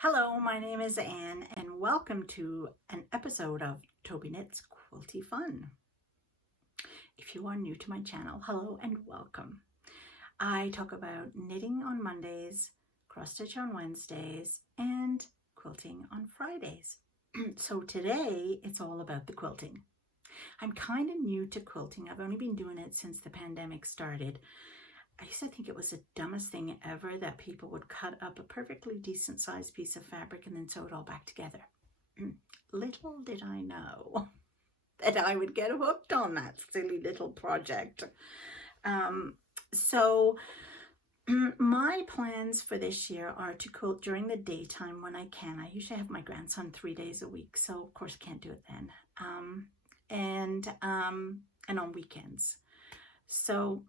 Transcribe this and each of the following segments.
Hello, my name is Anne and welcome to an episode of Tobyknits Quilty Fun. If you are new to my channel, hello and welcome. I talk about knitting on Mondays, cross stitch on Wednesdays, and quilting on Fridays. So today it's all about the quilting. I'm kind of new to quilting. I've only been doing it since the pandemic started. I used to think it was the dumbest thing ever that people would cut up a perfectly decent sized piece of fabric and then sew it all back together. Little did I know that I would get hooked on that silly little project. So my plans for this year are to quilt during the daytime when I can. I usually have my grandson 3 days a week, so of course I can't do it then. And on weekends. So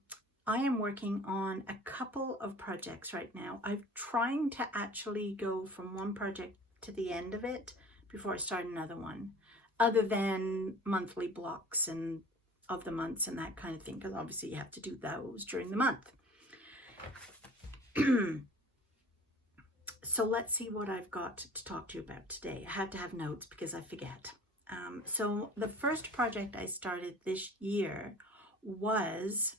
I am working on a couple of projects right now. I'm trying to actually go from one project to the end of it before I start another one, other than monthly blocks and of the months and that kind of thing, because obviously you have to do those during the month. So let's see what I've got to talk to you about today. I had to have notes because I forget. So the first project I started this year was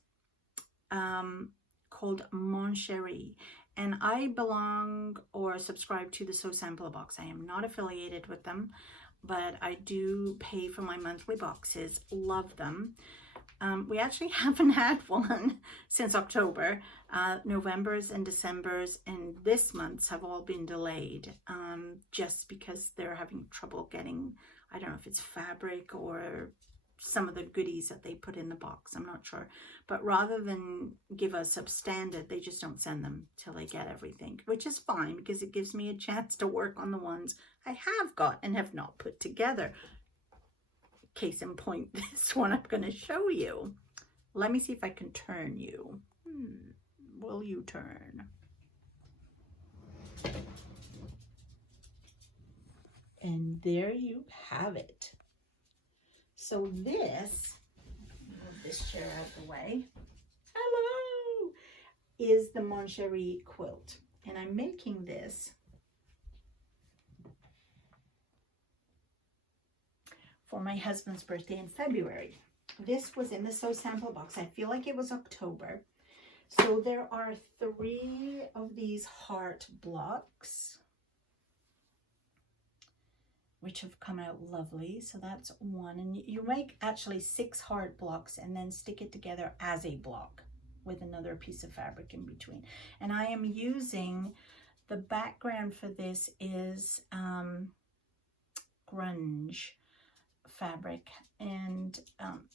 called Mon Cheri, and I belong or subscribe to the Sew Sampler box. I am not affiliated with them, but I do pay for my monthly boxes. Love them. We actually haven't had one since October. November's and December's and this month's have all been delayed just because they're having trouble getting, I don't know if it's fabric or some of the goodies that they put in the box, I'm not sure, but rather than give us substandard, they just don't send them till they get everything, which is fine because it gives me a chance to work on the ones I have got and have not put together. Case in point, this one I'm going to show you. Let me see if I can turn you. Will you turn? And there you have it. So this, move this chair out of the way, hello, is the Mon Cheri quilt. And I'm making this for my husband's birthday in February. This was in the Sew Sample box. I feel like it was October. So there are 3 of these heart blocks, which have come out lovely. So that's one, and you make actually 6 hard blocks and then stick it together as a block with another piece of fabric in between. And I am using, the background for this is grunge fabric, and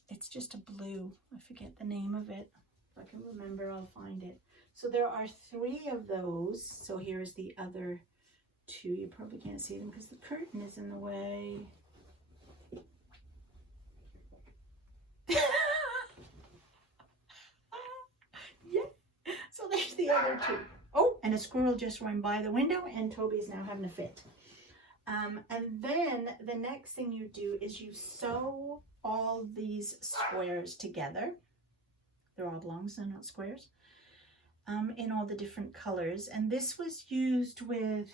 it's just a blue, I forget the name of it. If I can remember, I'll find it. So there are 3 of those. So here's the other 2. You probably can't see them because the curtain is in the way. Yeah, so there's the other 2. Oh, and a squirrel just ran by the window and Toby's now having a fit. And then the next thing you do is you sew all these squares together. They're oblongs, they're not squares, in all the different colors. And this was used with,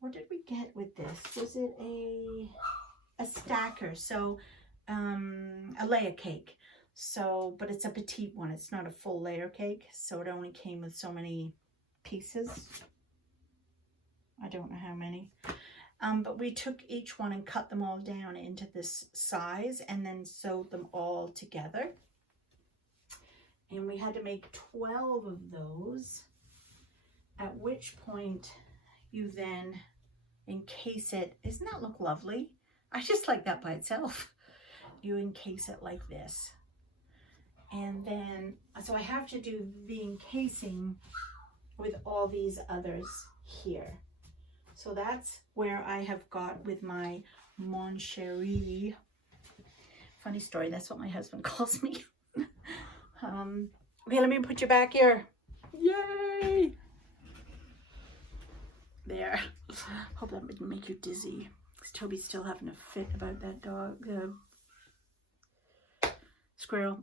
what did we get with this? Was it a stacker? So a layer cake. So, but it's a petite one. It's not a full layer cake. So it only came with so many pieces. I don't know how many. But we took each one and cut them all down into this size and then sewed them all together. And we had to make 12 of those, at which point you then encase it. Doesn't that look lovely? I just like that by itself. You encase it like this. And then, so I have to do the encasing with all these others here. So that's where I have got with my Mon Cheri. Funny story, that's what my husband calls me. Okay, let me put you back here. Yay! There. Hope that didn't make you dizzy. Toby's still having a fit about that dog. squirrel.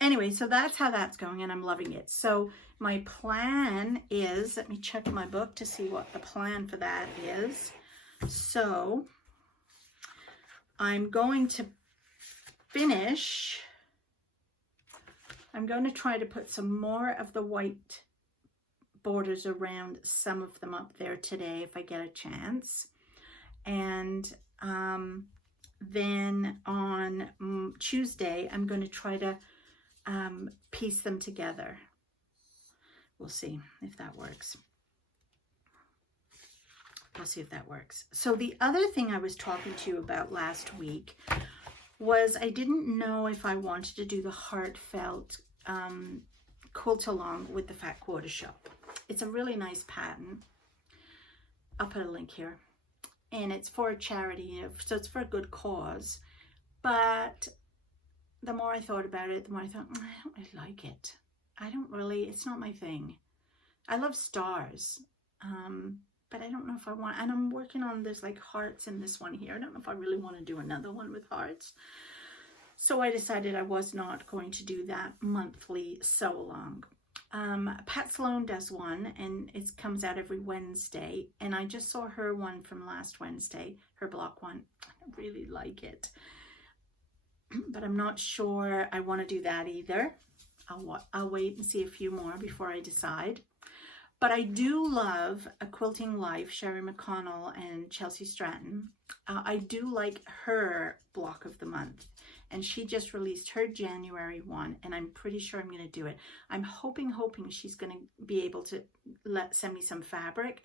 Anyway, so that's how that's going, and I'm loving it. So my plan is, let me check my book to see what the plan for that is. So I'm going to finish, I'm going to try to put some more of the white borders around some of them up there today if I get a chance. And then on Tuesday, I'm going to try to piece them together. We'll see if that works. We'll see if that works. So the other thing I was talking to you about last week was I didn't know if I wanted to do the heartfelt quilt along with the Fat Quarter Shop. It's a really nice pattern. I'll put a link here. And it's for a charity, so it's for a good cause. But the more I thought about it, the more I thought, I don't really like it. I don't really, it's not my thing. I love stars, but I don't know if I want, and I'm working on, there's like hearts in this one here. I don't know if I really want to do another one with hearts. So I decided I was not going to do that monthly sew along. Pat Sloan does one, and it comes out every Wednesday, and I just saw her one from last Wednesday, her block one. I really like it, but I'm not sure I want to do that either. I'll wait and see a few more before I decide. But I do love A Quilting Life, Sherry McConnell and Chelsea Stratton. I do like her block of the month. And she just released her January one, and I'm pretty sure I'm going to do it. I'm hoping she's going to be able to send me some fabric.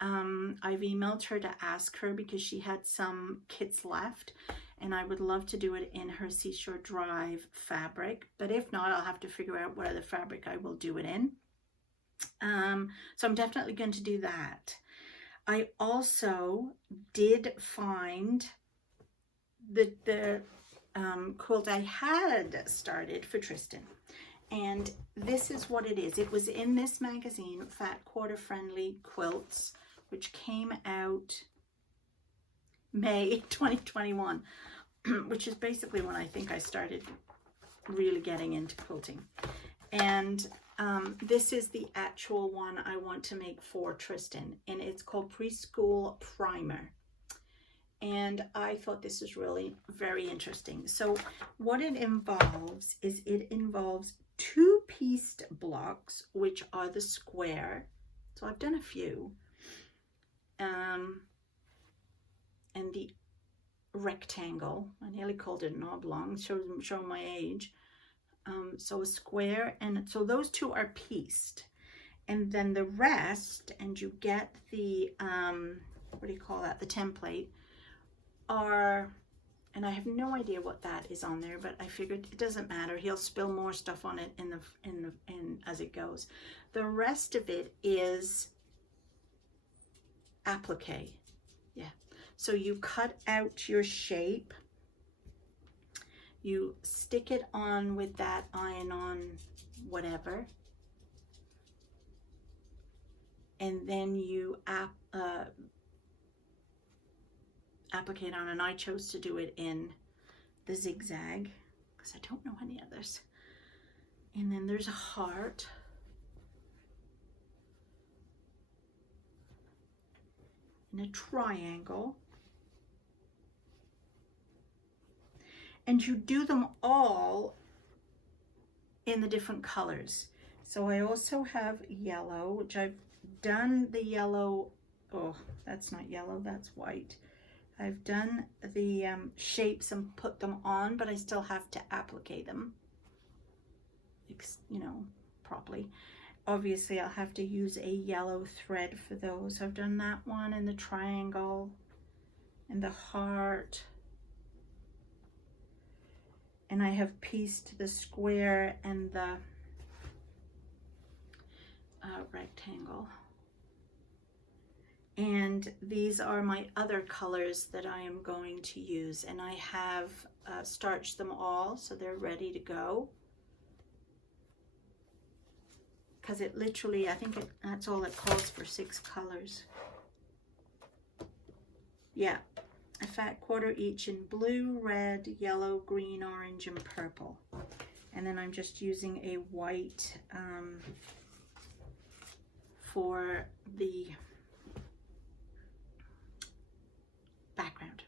I've emailed her to ask her because she had some kits left, and I would love to do it in her Seashore Drive fabric. But if not, I'll have to figure out what other fabric I will do it in. So I'm definitely going to do that. I also did find the quilt I had started for Tristan, and this is what it is. It was in this magazine, Fat Quarter Friendly Quilts, which came out May 2021, which is basically when I think I started really getting into quilting. And this is the actual one I want to make for Tristan, and it's called Preschool Primer. And I thought this is really very interesting. So what it involves is it involves 2-pieced blocks, which are the square. So I've done a few. And the rectangle, I nearly called it an oblong, showing my age. So a square, and so those two are pieced. And then the rest, and you get the, what do you call that? The template. Are, and I have no idea what that is on there, but I figured it doesn't matter. He'll spill more stuff on it in as it goes. The rest of it is applique. Yeah. So you cut out your shape, you stick it on with that iron-on whatever, and then you applique on, and I chose to do it in the zigzag because I don't know any others. And then there's a heart, and a triangle, and you do them all in the different colors. So I also have yellow, which I've done the yellow. Oh, that's not yellow, that's white. I've done the shapes and put them on, but I still have to applique them, you know, properly. Obviously, I'll have to use a yellow thread for those. I've done that one, and the triangle, and the heart. And I have pieced the square and the rectangle. And these are my other colors that I am going to use, and I have starched them all so they're ready to go, because it literally, I think that's all it calls for, 6 colors. Yeah, a fat quarter each in blue, red, yellow, green, orange, and purple. And then I'm just using a white for the background.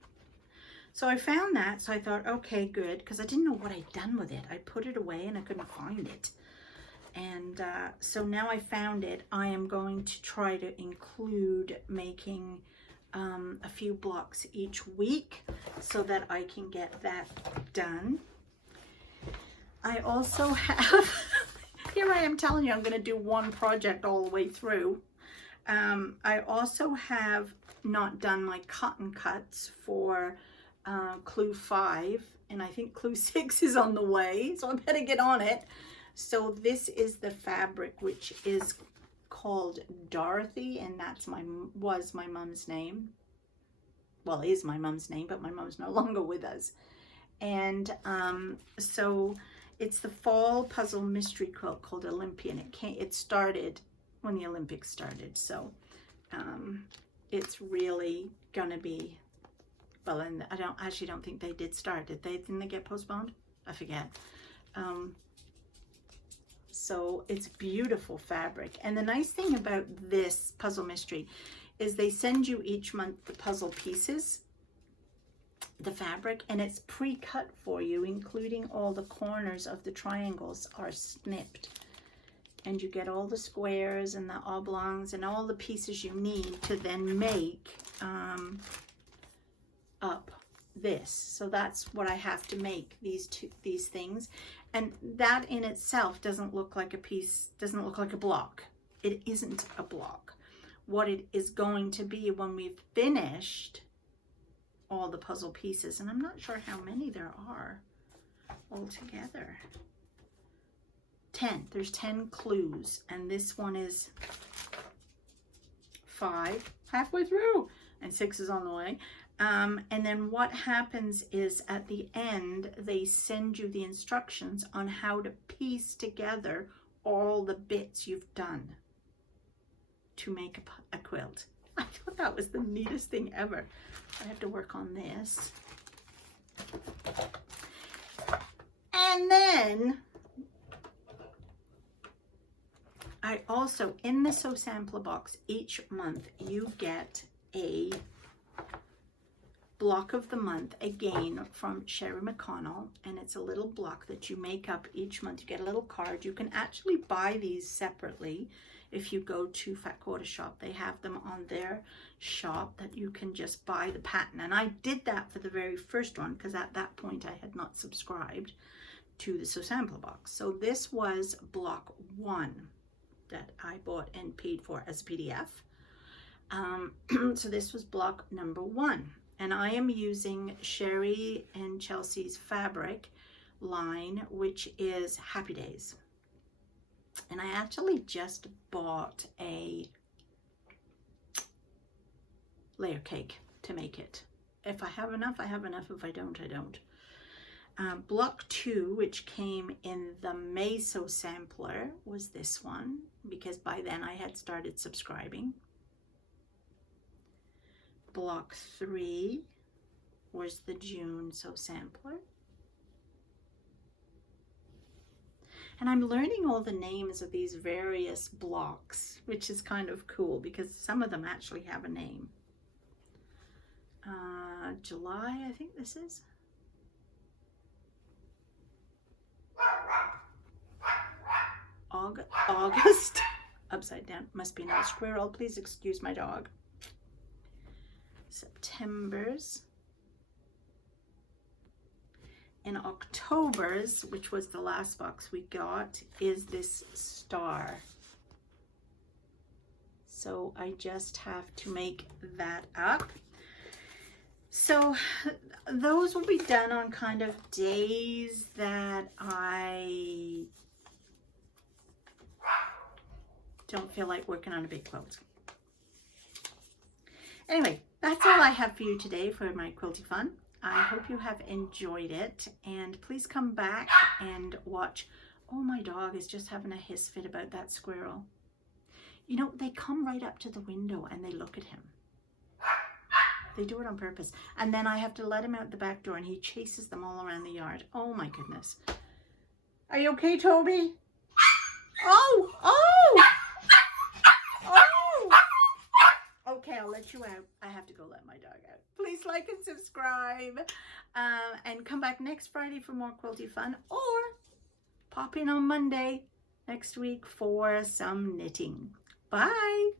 So I found that, so I thought, okay, good, because I didn't know what I'd done with it. I put it away and I couldn't find it. And so now I found it. I am going to try to include making a few blocks each week so that I can get that done. I also have, here I am telling you I'm going to do one project all the way through. I also have not done my CottonCuts for clue 5, and I think clue 6 is on the way, so I better get on it. So this is the fabric, which is called Dorothy, and that's was my mom's name. Well, is my mom's name, but my mom's no longer with us. And so it's the fall puzzle mystery quilt called Olympia, and it started when the Olympics started. So it's really gonna be, well, and I actually don't think they did start. Didn't they get postponed? I forget. So it's beautiful fabric. And the nice thing about this puzzle mystery is they send you each month the puzzle pieces, the fabric, and it's pre-cut for you, including all the corners of the triangles are snipped. And you get all the squares and the oblongs and all the pieces you need to then make up this. So that's what I have to make, these things. And that in itself doesn't look like a piece, doesn't look like a block. It isn't a block. What it is going to be when we've finished all the puzzle pieces, and I'm not sure how many there are altogether. 10. There's 10 clues, and this one is 5, halfway through, and 6 is on the way. And then what happens is at the end, they send you the instructions on how to piece together all the bits you've done to make a quilt. I thought that was the neatest thing ever. I have to work on this. And then I also, in the So Sampler box, each month you get a block of the month, again from Sherry McConnell, and it's a little block that you make up each month. You get a little card. You can actually buy these separately if you go to Fat Quarter Shop. They have them on their shop that you can just buy the pattern, and I did that for the very first one because at that point I had not subscribed to the So Sampler box. So this was block 1 that I bought and paid for as a PDF. So this was block number 1. And I am using Sherry and Chelsea's fabric line, which is Happy Days. And I actually just bought a layer cake to make it. If I have enough, I have enough. If I don't, I don't. Block 2, which came in the Meso sampler, was this one, because by then I had started subscribing. Block 3 was the June So Sampler. And I'm learning all the names of these various blocks, which is kind of cool because some of them actually have a name. July, I think this is. August. Upside down. Must be another squirrel. Please excuse my dog. September's. In October's, which was the last box we got, is this star. So I just have to make that up. So those will be done on kind of days that I don't feel like working on a big quilt. Anyway, that's all I have for you today for my Quilty Fun. I hope you have enjoyed it, and please come back and watch. Oh, my dog is just having a hiss fit about that squirrel. You know, they come right up to the window and they look at him. They do it on purpose. And then I have to let him out the back door and he chases them all around the yard. Oh my goodness. Are you okay, Toby? Oh, oh, oh. Okay, I'll let you out. I have to go let my dog out. Please like and subscribe. And come back next Friday for more Quilty Fun, or pop in on Monday next week for some knitting. Bye.